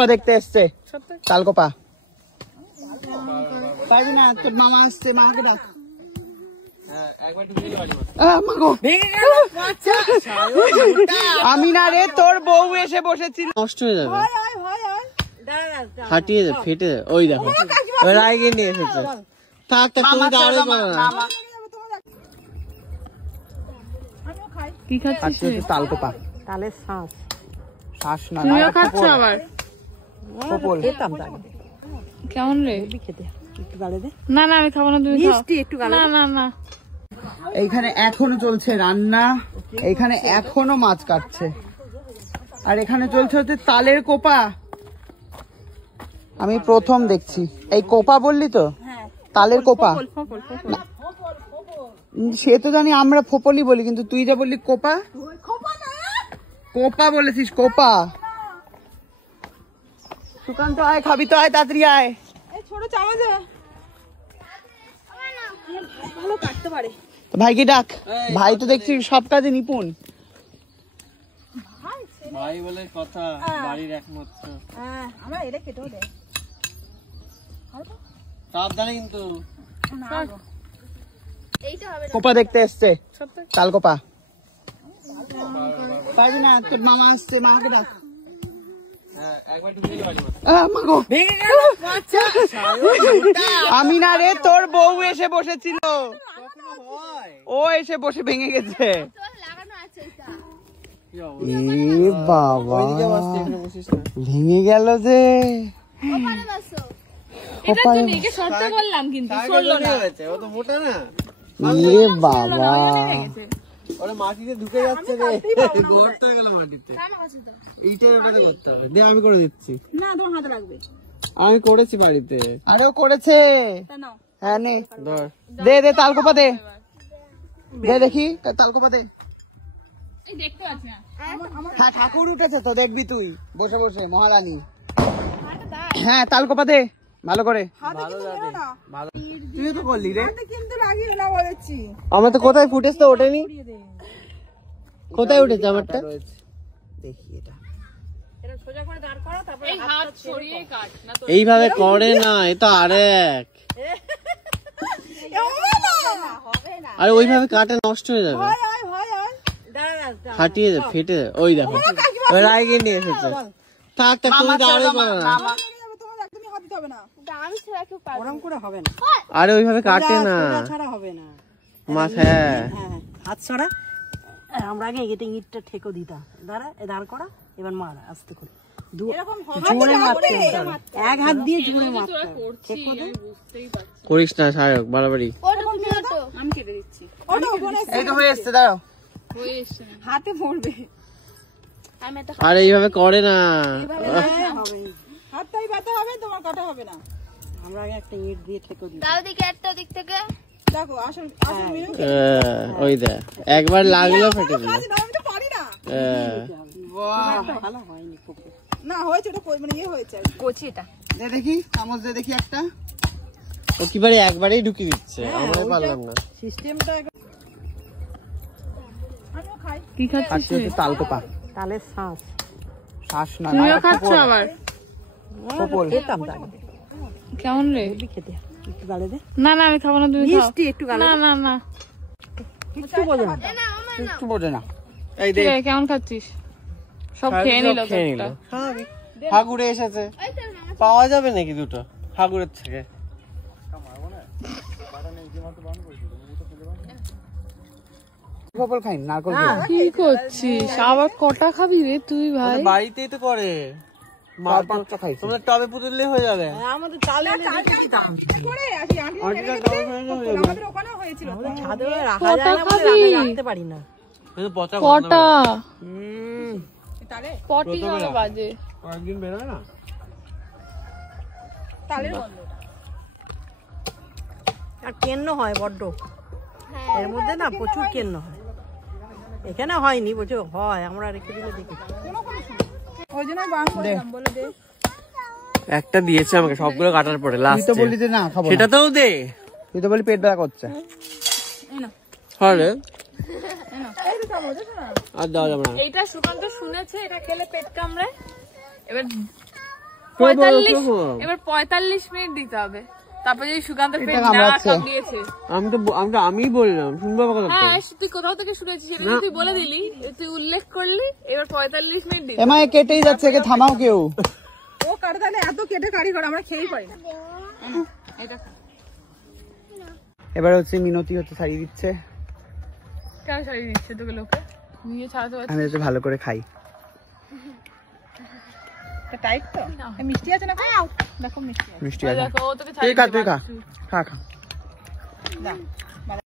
Copa দেখতে এসছে, তালকোপা। পারবি না, তোর মামা আসছে, মামাকে ডাক। আমি না রে, তোর বউ এসে বসেছিল। নষ্ট হয়ে যাবে, ফাটিয়ে যাবে, ফেটে যাবে। ওই দেখো রাইগে নিয়ে এসেছে। থাক থাক, তুমি দাঁড়াই করো না। কি খাচ্ছিস? তালকোপা, তালের শাঁস। শ্বাস না, তুমিও খাচ্ছ আবার? কেমন রে? খেতে একটু গালে দে। না না, আমি খাবো না, তুমি খাও। মিষ্টি একটু গালে না না না, এইখানে এখনো চলছে রান্না, এইখানে এখনো মাছ কাটছে, আর এখানে চলছে হচ্ছে তালের কোপা। আমি প্রথম দেখছি। এই কোপা বললি তো? তালের কোপা। সে তো জানি আমরা ফোপলি বলি, কিন্তু তুই যা বললি কোপা, কোপা বলেছিস, কোপা। সুকান্ত আয়, খাবি তো, আয় তাড়াতাড়ি আয়। ছোট চামচে ভালো কাটতে পারে। ভাইকে ডাক, ভাই তো দেখছি সব কাজে নিপুণ। ভাই বলে কথা, বাড়ির একমাত্র। আমরা এটা কেটেও দেয়, সাবধানে কিন্তু। কোপা দেখতে এসছে, তালকোপা। পারবি না, তোর মামা আসছে, মামাকে ডাক। আমি না রে, তোর বউ এসে বসেছিল, ও এসে বসে ভেঙে গেছে। বাবা, ভেঙে গেল যে। বললাম কিন্তু শুনলো না। ও তো মোটা না। বাবা, ওরা মাটিতে ঢুকে যাচ্ছে রে, গর্ত হয়ে গেল মাটিতে। এইটাই ওটাতে করতে হবে। দে, আমি করে দিচ্ছি। না তোমার হাতে লাগবে। আমি করেছি বাড়িতে। আরে ও করেছে। হ্যাঁ নে, ধর, দে দে তালকোপা দে, দে দেখি তালকোপা দে। দেখতে পাচ্ছি না। হ্যাঁ, ঠাকুর উঠেছে তো, দেখবি তুই বসে বসে, মহারানী। হ্যাঁ, তালকোপা দে ভালো করে। তুই তো করলি রে। কিন্তু লাগিও না বলেছি। আমার তো কোথায় ফুটেজ তো ওঠেনি। কোথায় উঠেছে আমারটা? দেখি এটা। এটা সোজা করে দাঁড় করো, তারপর এই হাত ছড়িয়ে কাট না তো। এইভাবে করে না, এটা আরেক। আরে ওইভাবে কাটে, নষ্ট হয়ে যাবে, ফাটিয়ে যাবে, ফেটে যাবে। ওই দেখো রাইগে নিয়ে এসেছে। থাক থাক, তুমি দাঁড়াই করো না। ওরম করে হবে না। আরে ওইভাবে কাটে না ছাড়া হবে না মাছ। হ্যাঁ, হাত ছড়া। আমরা আগে এটা ইটটা ঠেকো দিতাম। দাঁড়া, এ দাঁড় করা, এবার মার আস্তে করে। জোরে মারতে হবে, এক হাত দিয়ে জোরে মারতে হবে। ঠেকো দে, করিস না সায়ক, বাড়াবাড়ি। আমি কেটে দিচ্ছি। এই তো হয়ে এসছে, দাঁড়াও। হাতে পড়বে। আরে এইভাবে করে না, হাতটাই ব্যথা হবে, তোমার কাটা হবে না। আমরা আগে একটা ইট দিয়ে ঠেকো দিই। দাও দিকে একটা দিক থেকে দেখো, আসল মিনু ওই দেখ, একবার লাগলো ফেটে দিল। আমি তো পারি না। ভালো হয়নি পুকুর। না হয়েছে, ওটা মানে ইয়ে হয়েছে কোচি এটা। দে দেখি, চামচ দে দেখি একটা। ও কিবারে একবারেই ঢুকিয়ে দিচ্ছে, আমরা পারলাম না। সিস্টেমটা। আমিও খাই। কি খাচ্ছিস? তালকোপা, তালের শাঁস। শ্বাস না, তুমিও খাচ্ছ আবার? খেতাম তো আগে। কেমন রে? খেতে একটু গালে দে। না না, আমি খাবো না, তুমি খাও। মিষ্টি একটু গালে না না না, একটু বোঝে না। একটু বোঝে না। এই দে, কেমন খাচ্ছিস? সব খেয়ে নিল। হাগুড়ে এসেছে, পাওয়া যাবে নাকি দুটো হাগুড়ের থেকে? ফল খাই, নারকল কি করছিস? আবার কটা খাবি রে তুই ভাই? বাড়িতেই তো করে, পাঁচটা খাই। তোমরা টবে পুতুললে হয়ে যাবে। আমাদের তালে করে আসি। আমাদের ওখানেও হয়েছিল। ছাদে রাখা যায় না, রাখতে পারি না। কটা তালে পটি হলো বাজে। কয়েকদিন বেরোয় না, তালের গন্ধ। আর কেন্ন হয় বড্ড, এর মধ্যে না প্রচুর কেন্ন হয়। এখানে হয়নি, প্রচুর হয়, আমরা রেখে দিলে দেখি। ওই জন্য বলে দে। একটা দিয়েছে আমাকে, সবগুলো কাটার পরে লাস্ট। তুই তো বললি যে না খাবো, সেটাতেও দে। তুই তো বলি পেট ব্যথা করছে। আরে আর দেওয়া যাবে না। এইটা সুকান্ত শুনেছে, এটা খেলে পেট কামড়ায়। এবার এবার 45 মিনিট দিতে হবে, তারপরে যদি সুকান্ত ফের এটা না কামড়াচ্ছে। কামড়িয়েছে। আমি বললাম শুনবো কথা হ্যাঁ তুই কোথাও থেকে শুনেছিস, সেটা যদি তুই বলে দিলি, তুই উল্লেখ করলি, এবার 45 মিনিট দিতে এমা এ কেটেই যাচ্ছে, একে থামাও কেউ। ও কাটে তাহলে এত কেটে কারি করে আমরা খেয়েই পাই না। এবার হচ্ছে মিনতি হচ্ছে ছাড়িয়ে দিচ্ছে, কেন ছাড়িয়ে দিচ্ছে তোকে লোকে, নিয়ে ছাড়াতে পারছিস? আমি হচ্ছে ভালো করে খাই। টাইট তো মিষ্টি আছে না? দেখো মিষ্টি আছে। মিষ্টি আছে, দেখো ও তোকে তুই ছাড়িয়ে খা, দিতে তুই খা, পারছিস। খা খা। দাও।